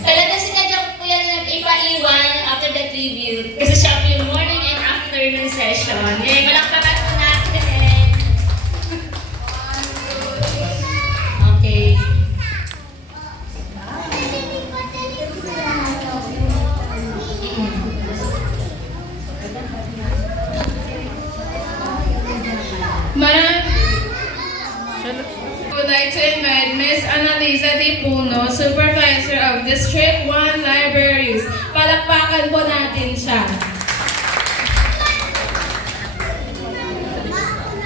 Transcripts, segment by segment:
Talaga sinadya ko po yan ipaiwan after the tribute. Kasi siya po yung morning and afternoon session. Ngayon, malakpakan po natin. Okay. I would like to invite Ms. Annalisa Di Puno, Supervisor of District 1 Libraries. Palakpakan po natin siya.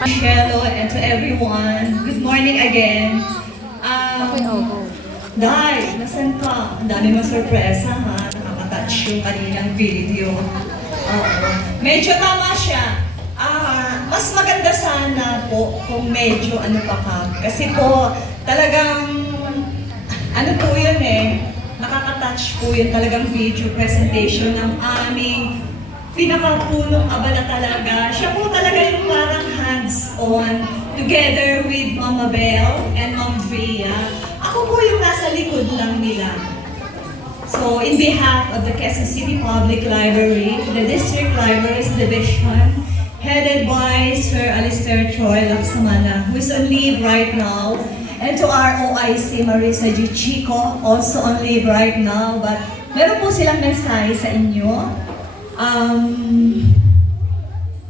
Hello and to everyone. Good morning again. Dai, nasan ka? Ang dami mong sorpresa ha. Nakaka-touch yung kaninang video. Medyo tama siya. Mas maganda sana po kung medyo ano pa ka. Kasi po talagang ano po yun nakaka-touch po yun talagang video presentation ng aming pinakapunong abala talaga. Siya po talaga yung parang hands-on together with Mama Belle and Ma'am Drea. Ako po yung nasa likod lang nila. So, in behalf of the Quezon City Public Library, the District Libraries Division, headed by Sir Alistair Troy Laksamana, who is on leave right now, and to our OIC, Marisa G. Chico, also on leave right now, but meron po silang mensahe sa inyo.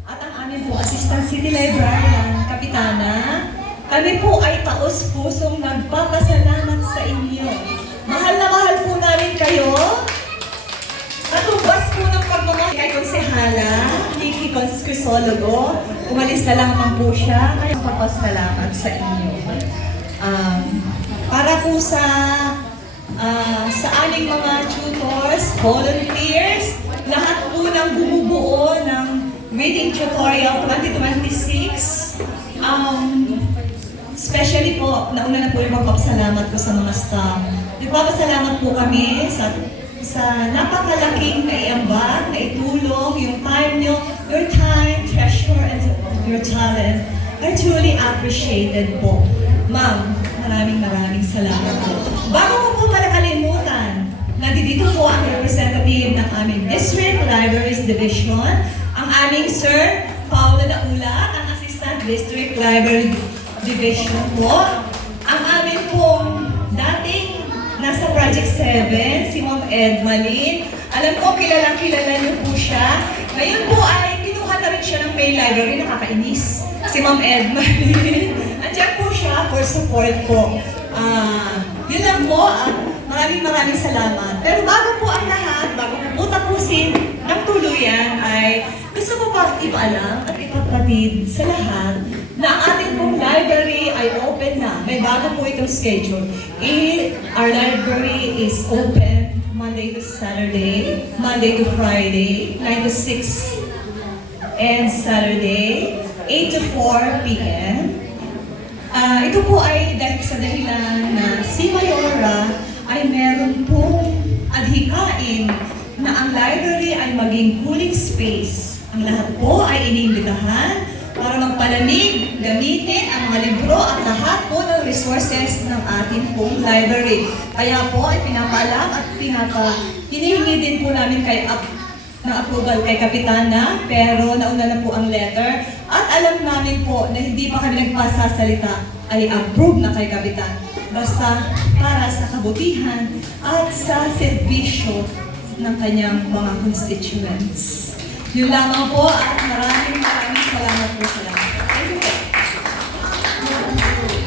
At ang amin po, Assistant City Librarian, Kapitana, kami po ay taos-pusong nagpapasalamat sa inyo. Mahal na mahal po namin kayo. Katubas po ng pagmamahal kay Konsehala, Nikki Crisologo. Umalis na lang naman po siya. Kaya papasalamat sa inyo. Para po sa aming mga tutors, volunteers, lahat po ng bumubuo ng Reading Tutorial 2026. Especially po, nauna na po yung magpapasalamat ko sa mga staff. Nagpapasalamat po kami sa napakalaking naiambag, naitulong, yung time nyo, your time, treasure, and your talent are truly appreciated po. Ma'am, maraming salamat po. Bago ko po pala kalimutan, nandito Division, ang aming Sir Paulo Daula, ang Assistant District Library Division po, ang aming pong dating nasa Project 7, si Ma'am Edmalyn. Alam ko, kilalang-kilala niyo po siya. Ngayon po ay kinuha na rin siya ng main library, nakakainis. Si Ma'am Edmalyn. Andiyan po siya for support po. Yun lang po. Maraming salamat. Pero bago po ang lahat, bago po tapusin ng tuluyan, ay gusto ko pa ipaalam at ipagpatid sa lahat na ang ating pong library ay open na. May bago po itong schedule. Our library is open Monday to Saturday, Monday to Friday, 9 to 6, and Saturday, 8 to 4 p.m. Ito po ay dahil sa dahilan na si Mayora ay meron pong adhikain na ang library ay maging cooling space. Ang lahat po ay iniimbitahan para magpalamig, gamitin ang mga libro at lahat po ng resources ng ating pong library. Kaya po ay pinapaalam at hinihingi din po namin ng approval kay Kapitana, pero nauna na po ang letter. At alam namin po na hindi pa kami nagpasasalita ay approve na kay Kapitan. Basta para sa kabutihan at sa serbisyo ng kanyang mga constituents. Yun lamang po at maraming salamat po sa lahat. Thank you.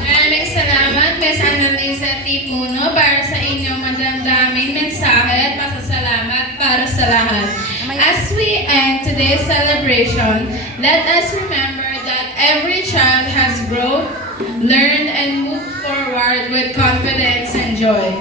Maraming salamat, Ms. Annalisa T. Puno, para sa inyong madamdaming mensahe at pasasalamat para sa lahat. As we end today's celebration, let us remember that every child has grown, learned, and moved forward with confidence and joy.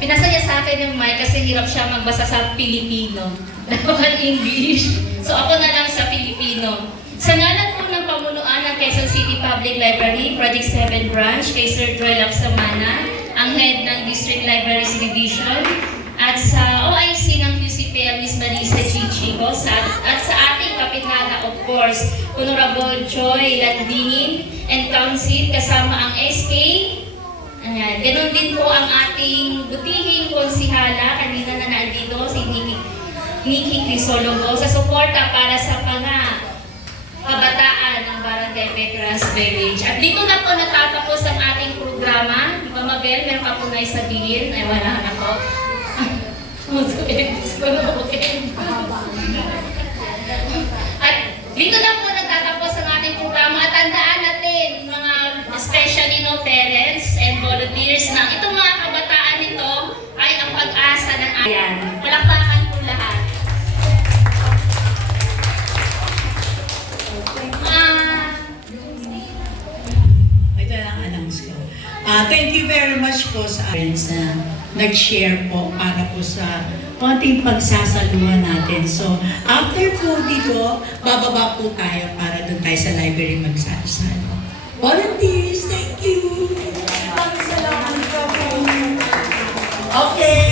Pinasaya sa akin yung mic kasi hirap siya magbasa sa Pilipino. Dapat English. So ako na lang sa Filipino. Sa ngalan po ng pamunuan ng Quezon City Public Library, Project 7 Branch, kay Sir Troy Lapsamana, ang head ng District Libraries Division, at sa OIC ng QCPL, Ms. Marisa Chichicos, at sa ating kapitana, of course, Honorable Joy Landingin and Council, kasama ang SK. Ayan. Ganon din po ang ating butihing konsihala, kanina na nandito, si Nikki Crisologo, sa suporta para sa kabataan ng Barangay Petras Village. At dito na po natatapos ang ating programa. Di ba, Mabel? Meron ka po na isabihin? Ay, wala na po. At dito na po natatapos ang ating programa. At tandaan natin, mga especially parents and volunteers, na itong mga kabataan nito ay ang pag-asa ng ayan. Palakpakan po lahat. Ito lang announce ko. Thank you very much po sa parents na nag-share po para po sa konting pagsasaluhan natin. So, after po dito, bababa po tayo para doon tayo sa library magsasalo. Volunteers, thank you! Maraming salamat po. Okay.